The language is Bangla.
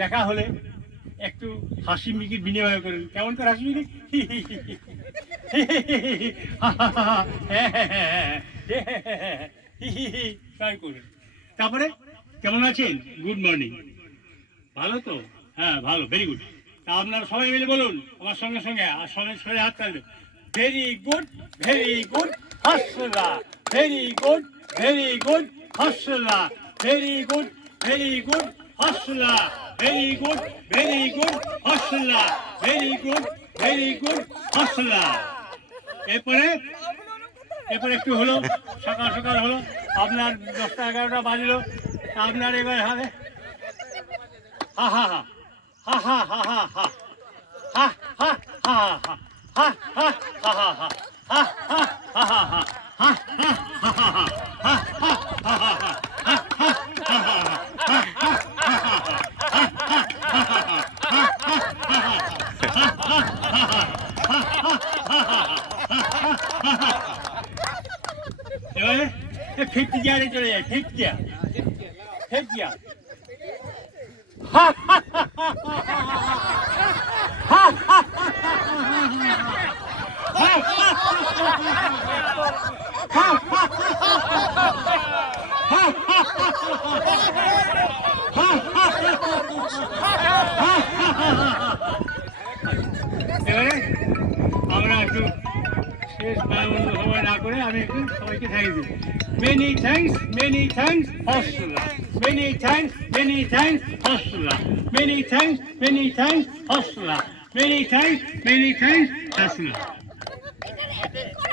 দেখা হলে একটু হাসি মিকি বিনিময় করুন। কেমন করে হাসি মিকি ট্রাই করুন। তারপরে কেমন আছেন? গুড মর্নিং ভালো তো? হ্যাঁ ভালো ভেরি গুড তা আপনারা সবাই মিলে বলুন, আমার সঙ্গে সঙ্গে, আর সঙ্গে সঙ্গে হাত তালি ভেরি গুড ভেরি গুড হাসলা। ভেরি গুড ভেরি গুড হাসলা। ভেরি গুড ভেরি গুড হাসলা। ভেরি গুড ভেরি গুড হাসলা ভেরি গুড ভেরি গুড হাসলা এরপরে এরপরে একটু হলো সকাল সকাল হলো আপনার দশটা এগারোটা বাজলো আপনার এবার হবে হা হা হা হা হা হা হা হা হা হা হা হা হা হা হা হা ఏమయ్య? ఏ ఫిఫ్త్ గ్యారే చూడయ్య ఫిఫ్త్ గ్యార్ ఫిఫ్త్ గ్యార్ শেষ অন্য সময় না করে আমি একটু সবাইকে থ্যাংক দিই many thanks many thanks Hausla many thanks many thanks Hausla many thanks many thanks Hausla many thanks many thanks Hausla